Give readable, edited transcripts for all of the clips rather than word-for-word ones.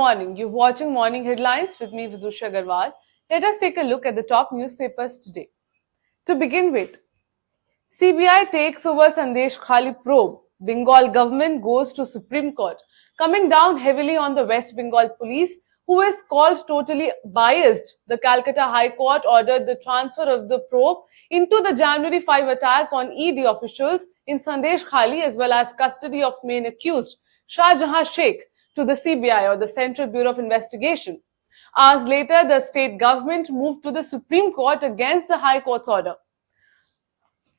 morning. You're watching Morning Headlines with me, Vidusha Agarwal. Let us take a look at the top newspapers today. To begin with, CBI takes over Sandesh Khali probe. Bengal government goes to Supreme Court, coming down heavily on the West Bengal police, who is called totally biased. The Calcutta High Court ordered the transfer of the probe into the January 5 attack on ED officials in Sandesh Khali, as well as custody of main accused Shah Jahan Sheikh to the CBI, or the Central Bureau of Investigation. Hours later, the state government moved to the Supreme Court against the High Court's order.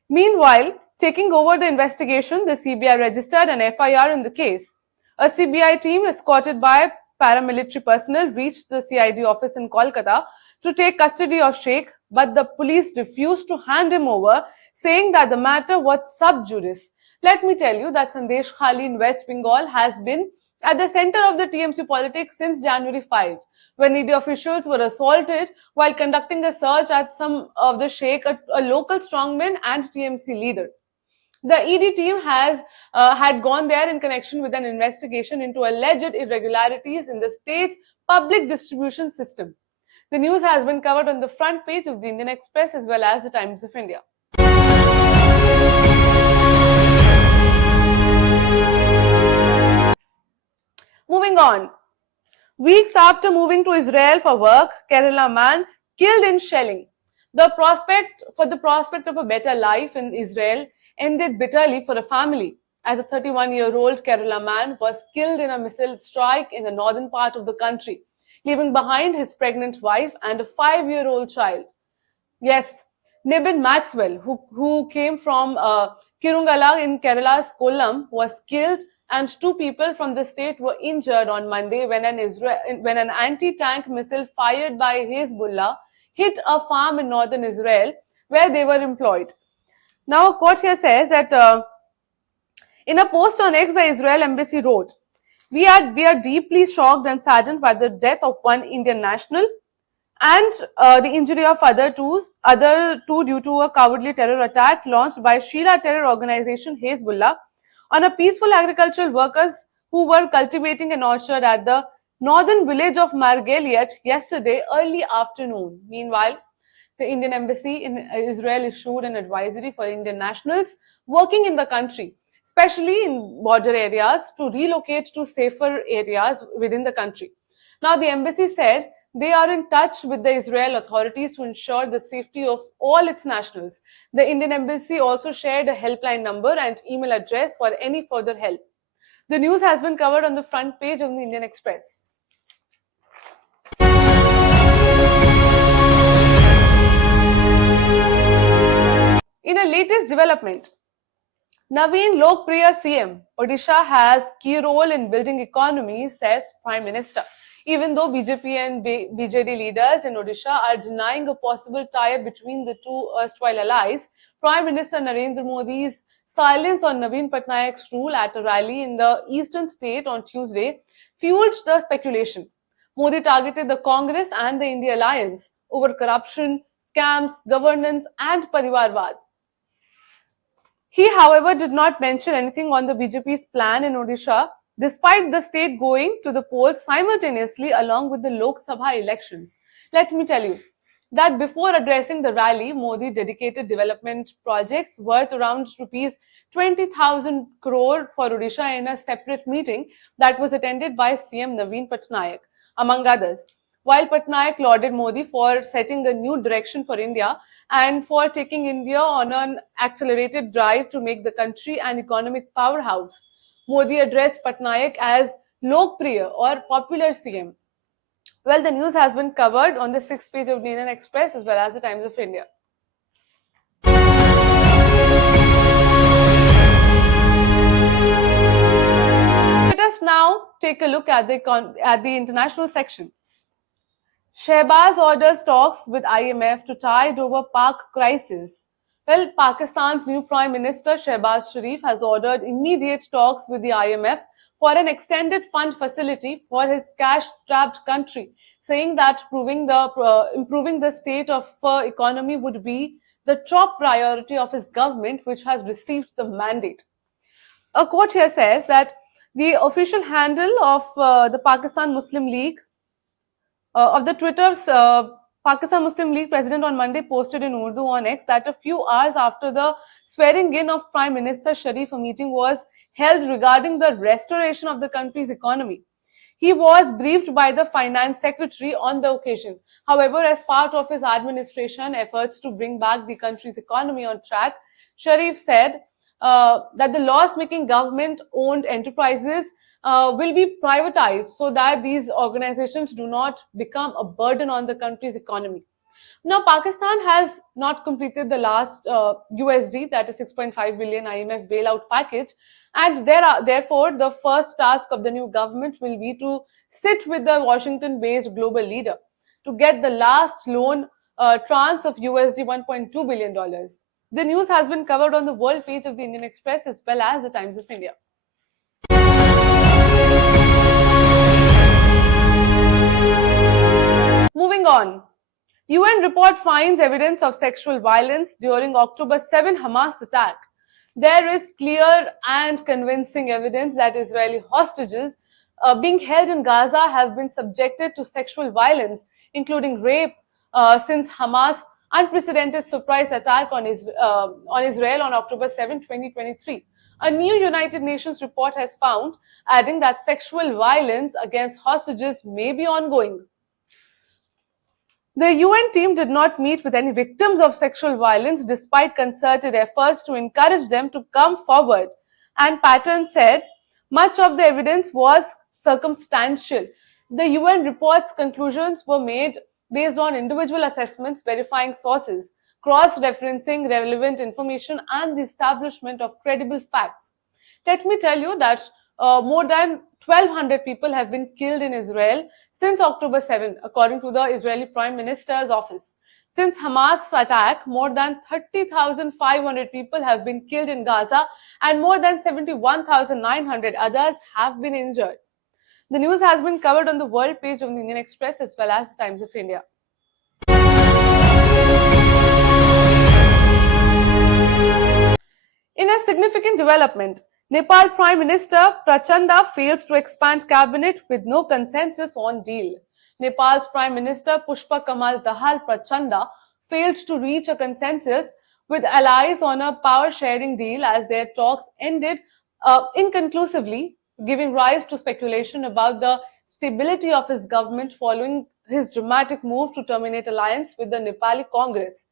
Meanwhile, taking over the investigation, the CBI registered an FIR in the case. A CBI team escorted by paramilitary personnel reached the CID office in Kolkata to take custody of Sheikh, but the police refused to hand him over, saying that the matter was sub judice. Let me tell you that Sandesh Khali in West Bengal has been at the center of the TMC politics since January 5, when ED officials were assaulted while conducting a search at some of the Sheikh, a local strongman and TMC leader. The ED team had gone there in connection with an investigation into alleged irregularities in the state's public distribution system. The news has been covered on the front page of the Indian Express as well as the Times of India. Moving on. Weeks after moving to Israel for work, Kerala man killed in shelling. The prospect of a better life in Israel ended bitterly for a family, as a 31-year-old Kerala man was killed in a missile strike in the northern part of the country, leaving behind his pregnant wife and a 5-year-old child. Yes, Nibin Maxwell, who came from Kirungala in Kerala's Kollam, was killed, and 2 people from the state were injured on Monday when an anti-tank missile fired by Hezbollah hit a farm in northern Israel where they were employed. Now, a quote here says that in a post on X, the Israel embassy wrote, "We are deeply shocked and saddened by the death of one Indian national and the injury of other two due to a cowardly terror attack launched by Shia terror organization Hezbollah on a peaceful agricultural workers who were cultivating an orchard at the northern village of Margeliet yesterday early afternoon." Meanwhile, the Indian Embassy in Israel issued an advisory for Indian nationals working in the country, especially in border areas, to relocate to safer areas within the country. Now, the embassy said they are in touch with the Israel authorities to ensure the safety of all its nationals. The Indian Embassy also shared a helpline number and email address for any further help. The news has been covered on the front page of the Indian Express. In a latest development, Naveen Lokpriya CM, Odisha has key role in building economy, says Prime Minister. Even though BJP and BJD leaders in Odisha are denying a possible tie-up between the two erstwhile allies, Prime Minister Narendra Modi's silence on Naveen Patnaik's rule at a rally in the eastern state on Tuesday fueled the speculation. Modi targeted the Congress and the India alliance over corruption, scams, governance and Parivarvad. He, however, did not mention anything on the BJP's plan in Odisha, despite the state going to the polls simultaneously along with the Lok Sabha elections. Let me tell you that before addressing the rally, Modi dedicated development projects worth around rupees 20,000 crore for Odisha in a separate meeting that was attended by CM Naveen Patnaik, among others. While Patnaik lauded Modi for setting a new direction for India and for taking India on an accelerated drive to make the country an economic powerhouse, Modi addressed Patnaik as Lokpriya, or popular CM. Well, the news has been covered on the 6th page of the Indian Express as well as the Times of India. Let us now take a look at the international section. Shehbaz orders talks with IMF to tide over Pak crisis. Well, Pakistan's new Prime Minister Shehbaz Sharif has ordered immediate talks with the IMF for an extended fund facility for his cash-strapped country, saying that improving the state of economy would be the top priority of his government, which has received the mandate. A quote here says that The official handle of the Pakistan Muslim League of the Twitter's Pakistan Muslim League president on Monday posted in Urdu on X that a few hours after the swearing in of Prime Minister Sharif, a meeting was held regarding the restoration of the country's economy. He was briefed by the finance secretary on the occasion. However, as part of his administration efforts to bring back the country's economy on track, Sharif said that the loss-making government-owned enterprises will be privatized so that these organizations do not become a burden on the country's economy. Now, Pakistan has not completed the last USD, that is 6.5 billion IMF bailout package, and therefore the first task of the new government will be to sit with the Washington-based global leader to get the last loan tranche of USD 1.2 billion dollars. The news has been covered on the world page of the Indian Express as well as the Times of India. Moving on. UN report finds evidence of sexual violence during October 7 Hamas attack. There is clear and convincing evidence that Israeli hostages being held in Gaza have been subjected to sexual violence, including rape, since Hamas' unprecedented surprise attack on Israel on October 7, 2023. A new United Nations report has found, adding that sexual violence against hostages may be ongoing. The UN team did not meet with any victims of sexual violence despite concerted efforts to encourage them to come forward. And Patton said much of the evidence was circumstantial. The UN report's conclusions were made based on individual assessments, verifying sources, cross-referencing relevant information, and the establishment of credible facts. Let me tell you that more than 1,200 people have been killed in Israel since October 7, according to the Israeli Prime Minister's office. Since Hamas' attack, more than 30,500 people have been killed in Gaza and more than 71,900 others have been injured. The news has been covered on the world page of the Indian Express as well as the Times of India. In a significant development, Nepal Prime Minister Prachanda fails to expand cabinet with no consensus on deal. Nepal's Prime Minister Pushpa Kamal Dahal Prachanda failed to reach a consensus with allies on a power-sharing deal as their talks ended inconclusively, giving rise to speculation about the stability of his government following his dramatic move to terminate alliance with the Nepali Congress.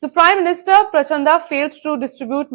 The Prime Minister Prachanda failed to distribute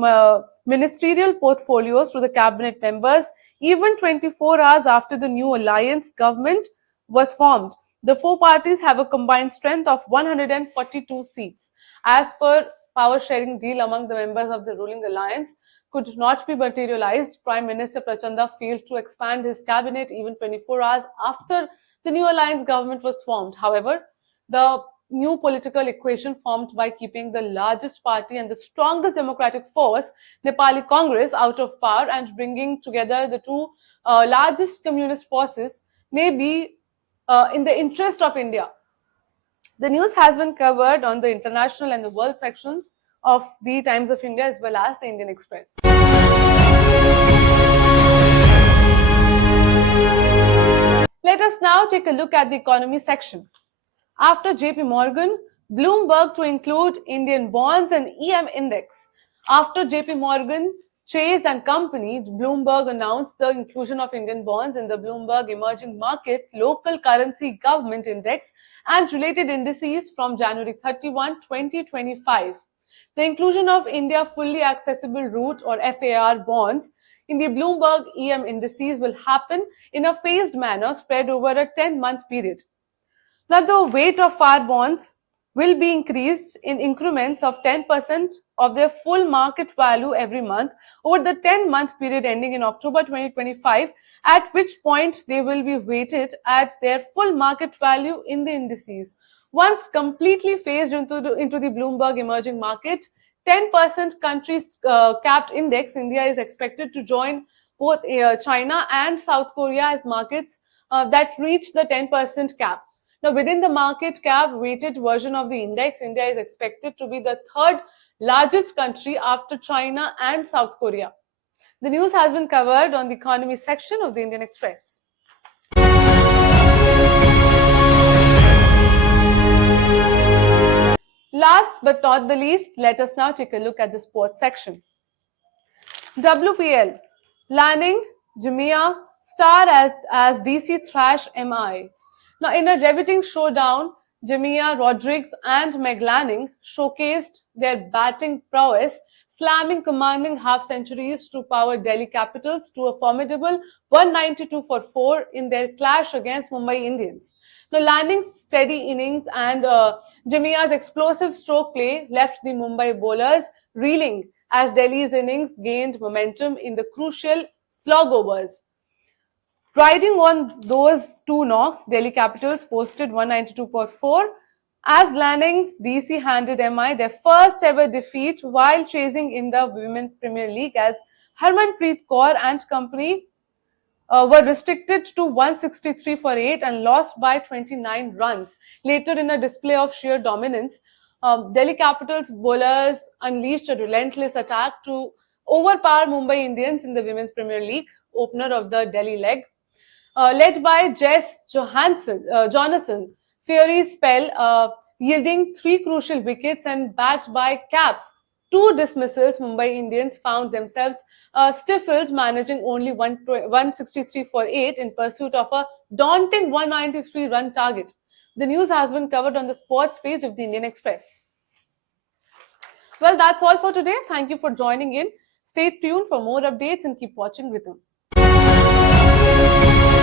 ministerial portfolios to the cabinet members even 24 hours after the new alliance government was formed. The four parties have a combined strength of 142 seats. As per power sharing deal among the members of the ruling alliance could not be materialized, Prime Minister Prachanda failed to expand his cabinet even 24 hours after the new alliance government was formed. However, the new political equation formed by keeping the largest party and the strongest democratic force, Nepali Congress, out of power and bringing together the two largest communist forces may be in the interest of India. The news has been covered on the international and the world sections of the Times of India as well as the Indian Express. Let us now take a look at the economy section. After JP Morgan, Bloomberg to include Indian bonds and EM index. After JP Morgan, Chase and Company, Bloomberg announced the inclusion of Indian bonds in the Bloomberg Emerging Market Local Currency Government Index and related indices from January 31, 2025. The inclusion of India Fully Accessible Route or FAR bonds in the Bloomberg EM indices will happen in a phased manner spread over a 10-month period. Now, the weight of FAR bonds will be increased in increments of 10% of their full market value every month over the 10-month period ending in October 2025, at which point they will be weighted at their full market value in the indices. Once completely phased into the Bloomberg Emerging Market 10% countries capped index, India is expected to join both China and South Korea as markets that reach the 10% cap. Now, within the market cap weighted version of the index, India is expected to be the third largest country after China and South Korea. The news has been covered on the economy section of the Indian Express. Last but not the least, let us now take a look at the sports section. WPL, Lanning, Jamia, star as DC Thrash MI. Now, in a riveting showdown, Jamia Rodriguez and Meg Lanning showcased their batting prowess, slamming commanding half centuries to power Delhi Capitals to a formidable 192 for 4 in their clash against Mumbai Indians. Now, Lanning's steady innings and Jamia's explosive stroke play left the Mumbai bowlers reeling as Delhi's innings gained momentum in the crucial slog overs. Riding on those two knocks, Delhi Capitals posted 192.4 as Lanning's DC handed MI their first ever defeat while chasing in the Women's Premier League as Harmanpreet Kaur and company were restricted to 163 for 8 and lost by 29 runs. Later, in a display of sheer dominance, Delhi Capitals bowlers unleashed a relentless attack to overpower Mumbai Indians in the Women's Premier League, opener of the Delhi leg. Led by Jess Jonathan, Fury's spell, yielding 3 crucial wickets and backed by caps 2 dismissals, Mumbai Indians found themselves stifled, managing only 163 for 8 in pursuit of a daunting 193 run target. The news has been covered on the sports page of the Indian Express. Well, that's all for today. Thank you for joining in. Stay tuned for more updates and keep watching Ritam.